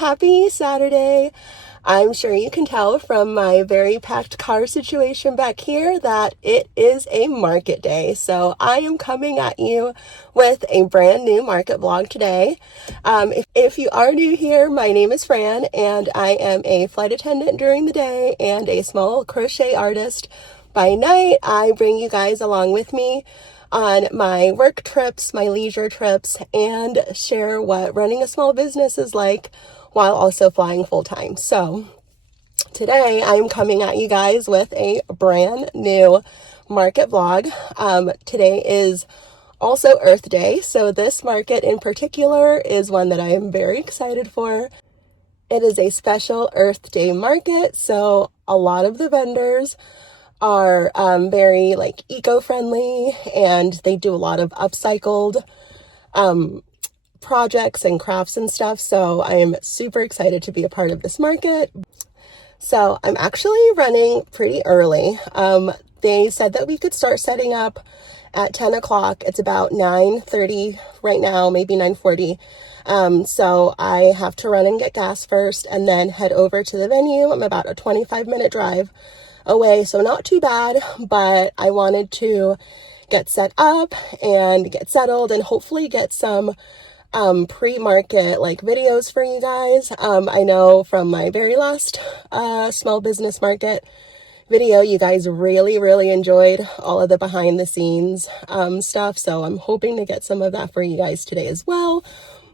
happy Saturday. I'm sure you can tell from my very packed car situation back here that it is a market day. So I am coming at you with a brand new market vlog today. If you are new here, my name is Fran and I am a flight attendant during the day and a small crochet artist by night. I bring you guys along with me on my work trips, my leisure trips, and share what running a small business is like while also flying full-time. So today I'm coming at you guys with a brand new market vlog. Today is also Earth Day, so this market in particular is one that I am very excited for. It is a special Earth Day market, so a lot of the vendors are very eco-friendly, and they do a lot of upcycled projects and crafts and stuff. So I am super excited to be a part of this market. So I'm actually running pretty early. They said that we could start setting up at 10 o'clock. It's about 9:30 right now, maybe 9:40. So I have to run and get gas first and then head over to the venue. I'm about a 25-minute drive away, so not too bad, but I wanted to get set up and get settled and hopefully get some pre-market videos for you guys. I know from my very last small business market video, you guys really enjoyed all of the behind the scenes stuff, so I'm hoping to get some of that for you guys today as well.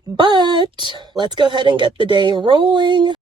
But let's go ahead and get the day rolling.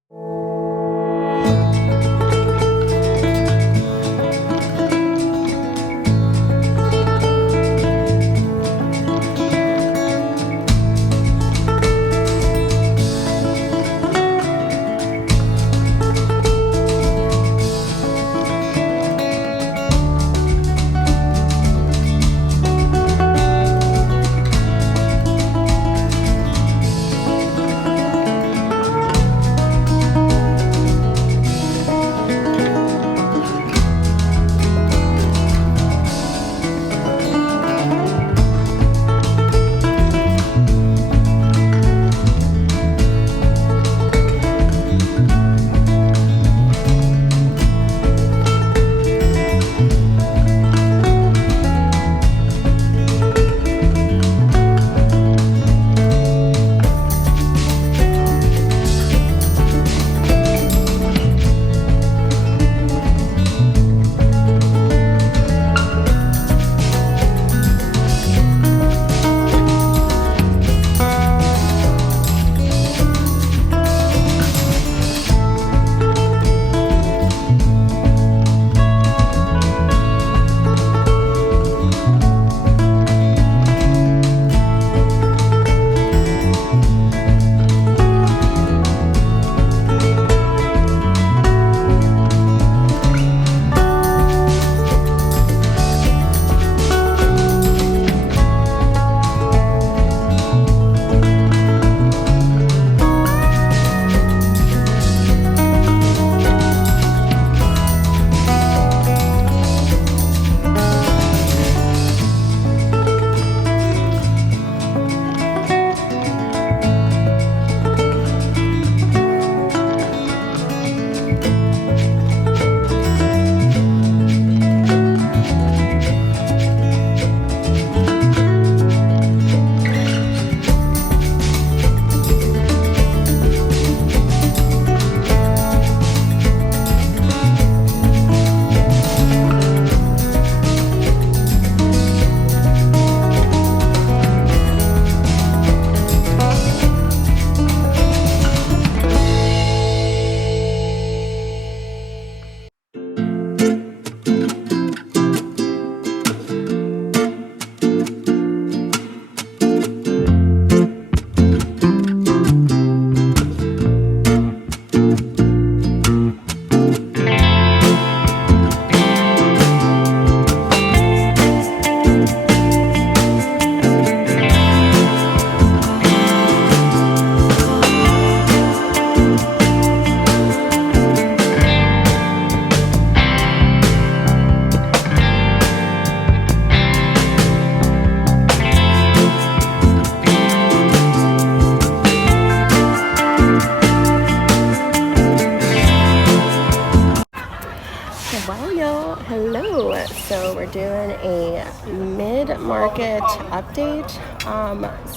Hello, so we're doing a mid-market update.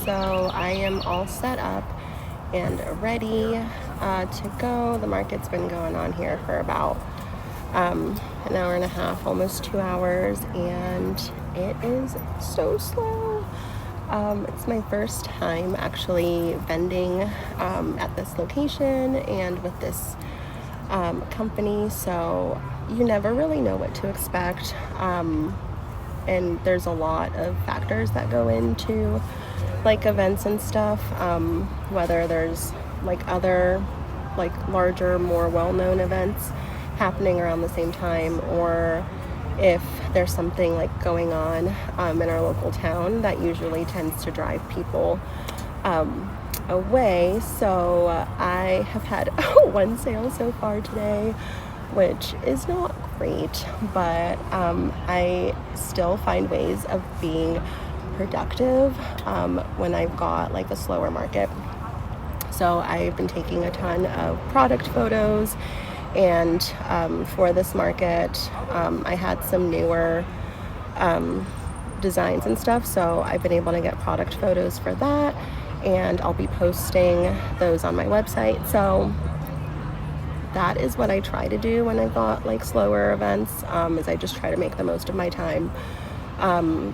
So I am all set up and ready to go. The market's been going on here for about an hour and a half, almost 2 hours, and it is so slow. It's my first time actually vending at this location and with this company, so you never really know what to expect, and there's a lot of factors that go into like events and stuff, whether there's like other like larger, more well-known events happening around the same time, or if there's something like going on in our local town that usually tends to drive people away. So I have had one sale so far today, which is not great, but I still find ways of being productive when I've got like a slower market. So I've been taking a ton of product photos, and for this market I had some newer designs and stuff, so I've been able to get product photos for that, and I'll be posting those on my website. So that is what I try to do when I've got like slower events, is I just try to make the most of my time.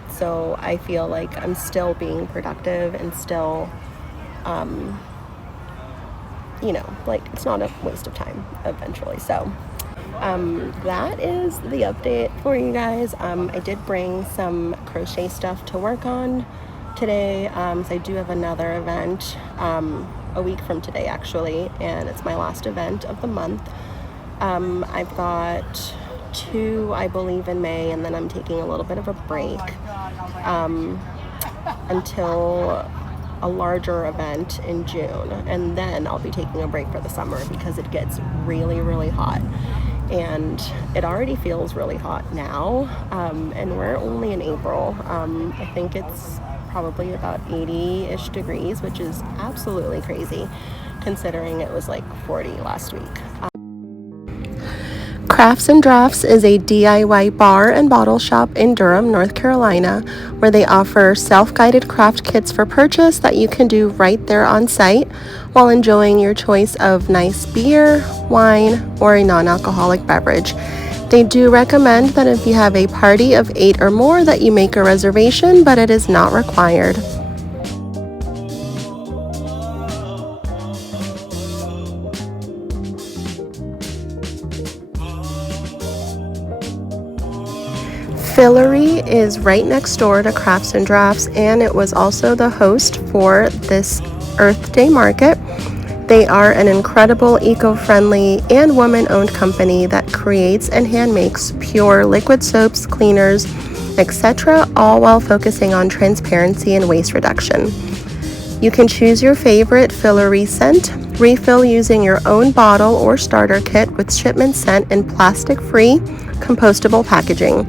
So I feel like I'm still being productive and still like it's not a waste of time eventually. So that is the update for you guys. I did bring some crochet stuff to work on today. So I do have another event a week from today actually, and it's my last event of the month. I've got 2, I believe, in May, and then I'm taking a little bit of a break until a larger event in June, and then I'll be taking a break for the summer because it gets really, really hot, and it already feels really hot now, and we're only in April. I think it's probably about 80-ish degrees, which is absolutely crazy considering it was like 40 last week. Crafts and Drafts is a DIY bar and bottle shop in Durham, North Carolina, where they offer self-guided craft kits for purchase that you can do right there on site while enjoying your choice of nice beer, wine, or a non-alcoholic beverage. They do recommend that if you have a party of 8 or more that you make a reservation, but it is not required. Fillery is right next door to Crafts and Drafts, and it was also the host for this Earth Day market. They are an incredible, eco-friendly, and woman-owned company that creates and hand makes pure liquid soaps, cleaners, etc., all while focusing on transparency and waste reduction. You can choose your favorite Fillery scent, refill using your own bottle or starter kit with shipment sent in plastic-free, compostable packaging.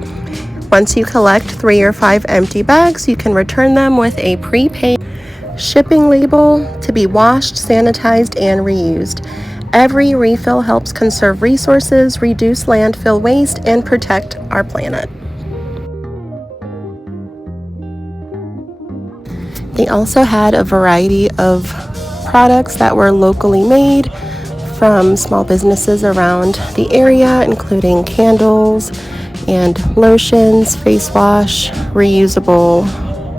Once you collect 3 or 5 empty bags, you can return them with a prepaid shipping label to be washed, sanitized, and reused. Every refill helps conserve resources, reduce landfill waste, and protect our planet. They also had a variety of products that were locally made from small businesses around the area, including candles and lotions, face wash, reusable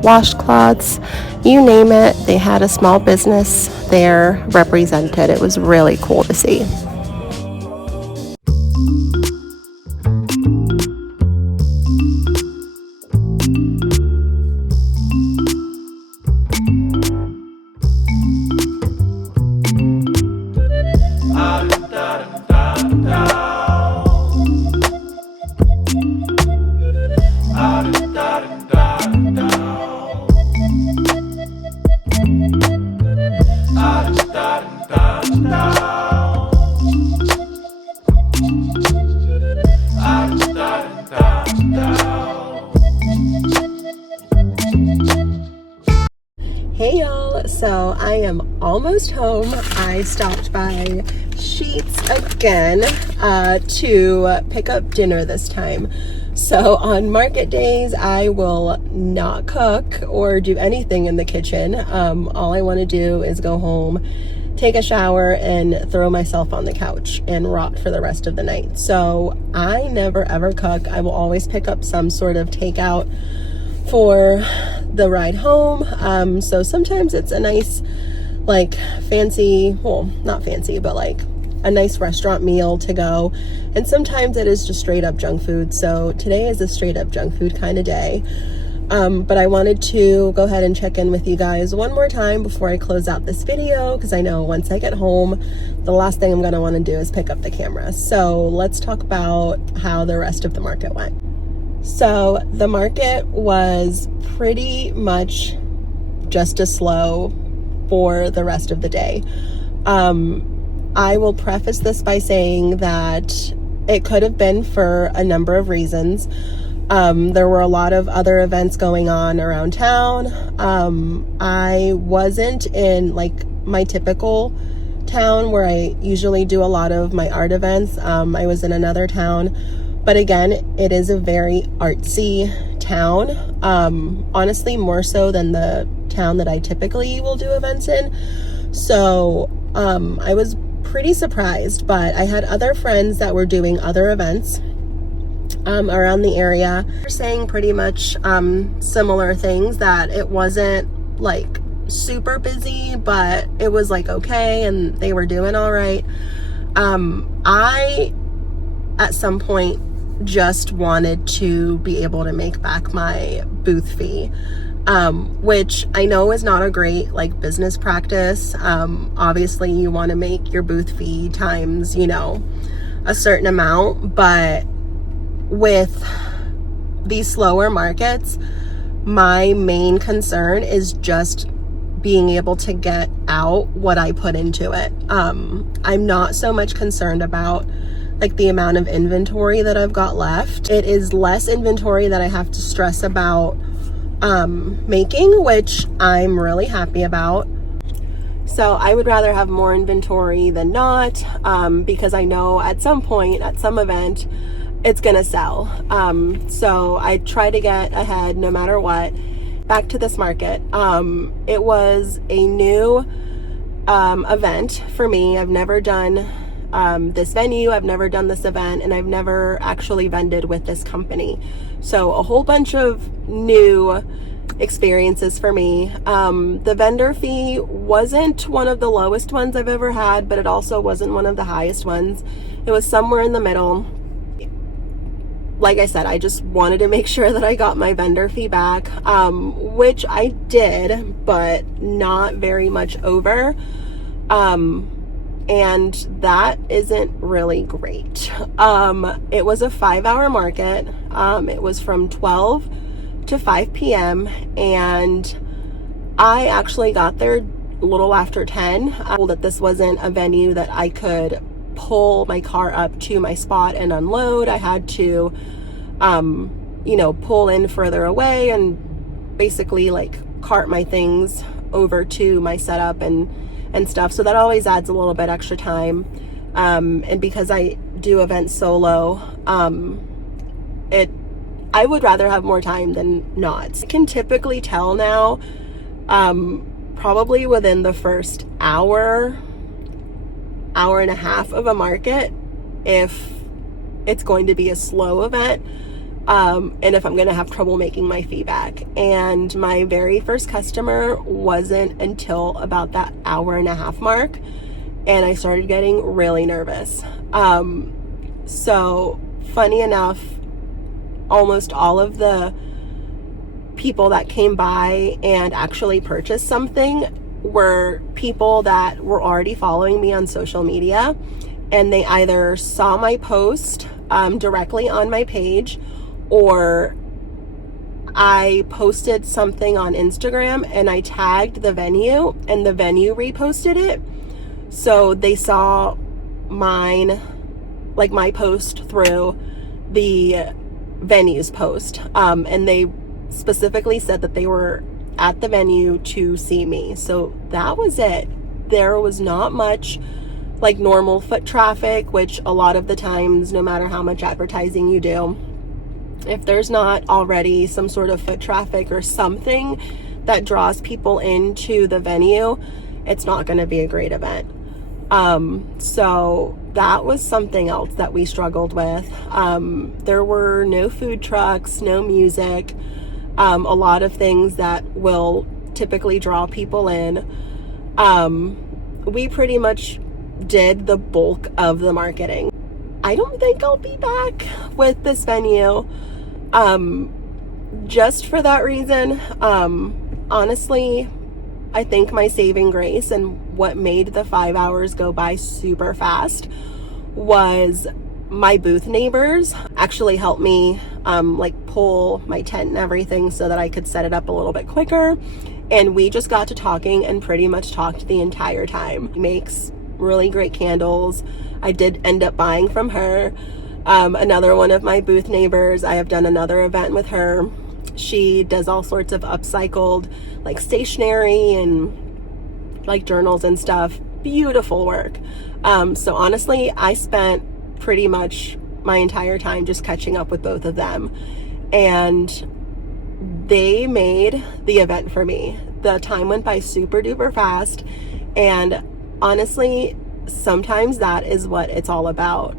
washcloths, you name it. They had a small business there represented. It was really cool to see. Hey y'all, so I am almost home. I stopped by sheets again to pick up dinner this time. So on market days, I will not cook or do anything in the kitchen. All I want to do is go home, take a shower, and throw myself on the couch and rot for the rest of the night. So I never ever cook. I will always pick up some sort of takeout for the ride home. So sometimes it's a nice, like, fancy, well, not fancy, but like a nice restaurant meal to go. And sometimes it is just straight up junk food. So today is a straight up junk food kind of day. But I wanted to go ahead and check in with you guys one more time before I close out this video, because I know once I get home, the last thing I'm going to want to do is pick up the camera. So let's talk about how the rest of the market went. So the market was pretty much just as slow for the rest of the day. I will preface this by saying that it could have been for a number of reasons. There were a lot of other events going on around town. I wasn't in like my typical town where I usually do a lot of my art events. I was in another town, but again, it is a very artsy town. Honestly, more so than the town that I typically will do events in. So I was pretty surprised, but I had other friends that were doing other events around the area. They're saying pretty much similar things, that it wasn't like super busy, but it was like okay, and they were doing all right. I at some point just wanted to be able to make back my booth fee, which I know is not a great like business practice. Obviously you want to make your booth fee times, you know, a certain amount, but with these slower markets, my main concern is just being able to get out what I put into it. I'm not so much concerned about like the amount of inventory that I've got left. It is less inventory that I have to stress about making, which I'm really happy about. So I would rather have more inventory than not, because I know at some point, at some event, it's gonna sell. So I try to get ahead no matter what. Back to this market. It was a new event for me. I've never done this venue, I've never done this event, and I've never actually vended with this company. So a whole bunch of new experiences for me. The vendor fee wasn't one of the lowest ones I've ever had, but it also wasn't one of the highest ones. It was somewhere in the middle. Like I said, I just wanted to make sure that I got my vendor fee back, which I did, but not very much over. And that isn't really great. It was a 5-hour market. It was from 12 to 5 p.m. and I actually got there a little after 10. That this wasn't a venue that I could pull my car up to my spot and unload. I had to, you know, pull in further away and basically like cart my things over to my setup and stuff. So that always adds a little bit extra time. And because I do events solo, I would rather have more time than not. I can typically tell now, probably within the first hour and a half of a market, if it's going to be a slow event, and if I'm going to have trouble making my fee back. And my very first customer wasn't until about that hour and a half mark, and I started getting really nervous. So funny enough, almost all of the people that came by and actually purchased something were people that were already following me on social media, and they either saw my post directly on my page, or I posted something on Instagram and I tagged the venue and the venue reposted it. So they saw mine, like my post, through the venue's post. And they specifically said that they were at the venue to see me. So that was it. There was not much like normal foot traffic, which a lot of the times, no matter how much advertising you do, if there's not already some sort of foot traffic or something that draws people into the venue, it's not going to be a great event. So that was something else that we struggled with. There were no food trucks, no music, a lot of things that will typically draw people in. We pretty much did the bulk of the marketing. I don't think I'll be back with this venue, just for that reason. Honestly, I think my saving grace and what made the 5 hours go by super fast was my booth neighbors actually helped me like pull my tent and everything so that I could set it up a little bit quicker. And we just got to talking and pretty much talked the entire time. She makes really great candles. I did end up buying from her. Another one of my booth neighbors, I have done another event with her. She does all sorts of upcycled like stationery and like journals and stuff. Beautiful work. So honestly, I spent pretty much my entire time just catching up with both of them, and they made the event for me. The time went by super duper fast, and honestly, sometimes that is what it's all about.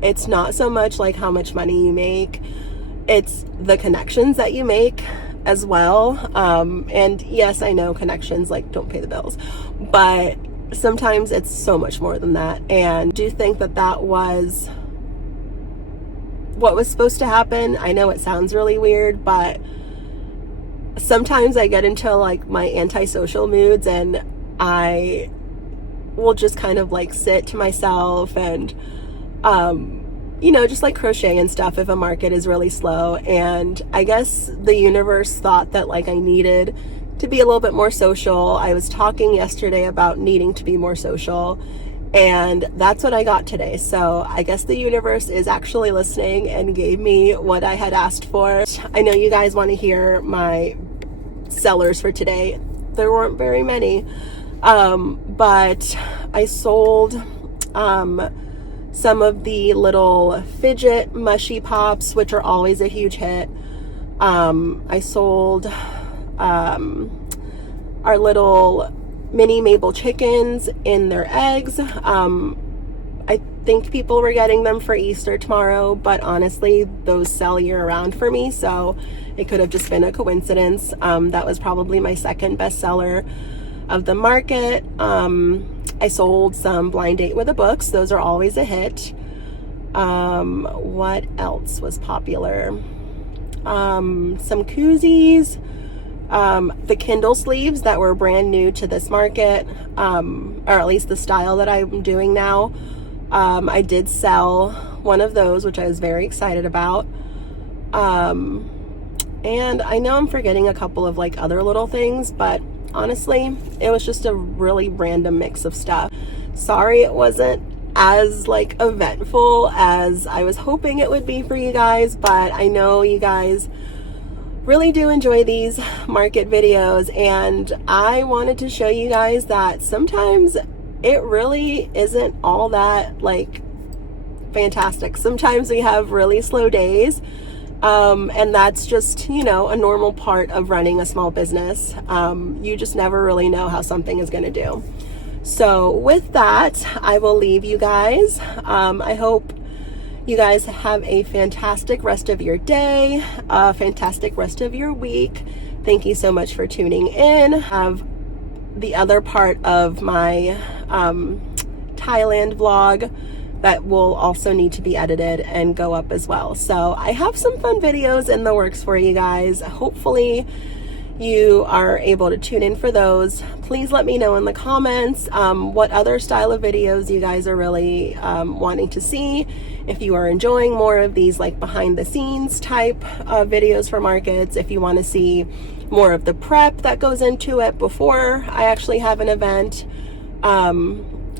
It's not so much like how much money you make, it's the connections that you make as well. And yes, I know connections like don't pay the bills, but sometimes it's so much more than that. And I do think that that was what was supposed to happen. I know it sounds really weird, but sometimes I get into like my antisocial moods and I will just kind of like sit to myself and you know, just like crochet and stuff if a market is really slow. And I guess the universe thought that like I needed to be a little bit more social. I was talking yesterday about needing to be more social, and that's what I got today. So I guess the universe is actually listening and gave me what I had asked for. I know you guys want to hear my sellers for today. There weren't very many, but I sold some of the little fidget mushy pops, which are always a huge hit. I sold our little mini Mabel chickens in their eggs. I think people were getting them for Easter tomorrow, but honestly, those sell year round for me, so it could have just been a coincidence. That was probably my second bestseller of the market. I sold some blind date with the books. Those are always a hit. What else was popular? Some koozies, the Kindle sleeves that were brand new to this market, or at least the style that I'm doing now. I did sell one of those, which I was very excited about. And I know I'm forgetting a couple of like other little things, but honestly, it was just a really random mix of stuff. Sorry it wasn't as like eventful as I was hoping it would be for you guys, but I know you guys really do enjoy these market videos, and I wanted to show you guys that sometimes it really isn't all that like fantastic. Sometimes we have really slow days. And that's just, you know, a normal part of running a small business. You just never really know how something is going to do. So with that, I will leave you guys. I hope you guys have a fantastic rest of your day, a fantastic rest of your week. Thank you so much for tuning in. Have the other part of my Thailand vlog that will also need to be edited and go up as well. So I have some fun videos in the works for you guys. Hopefully you are able to tune in for those. Please let me know in the comments what other style of videos you guys are really wanting to see. If you are enjoying more of these like behind the scenes type of videos for markets, if you want to see more of the prep that goes into it before I actually have an event,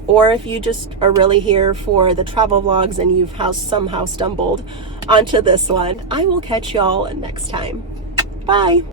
or if you just are really here for the travel vlogs and you've somehow stumbled onto this one, I will catch y'all next time. Bye.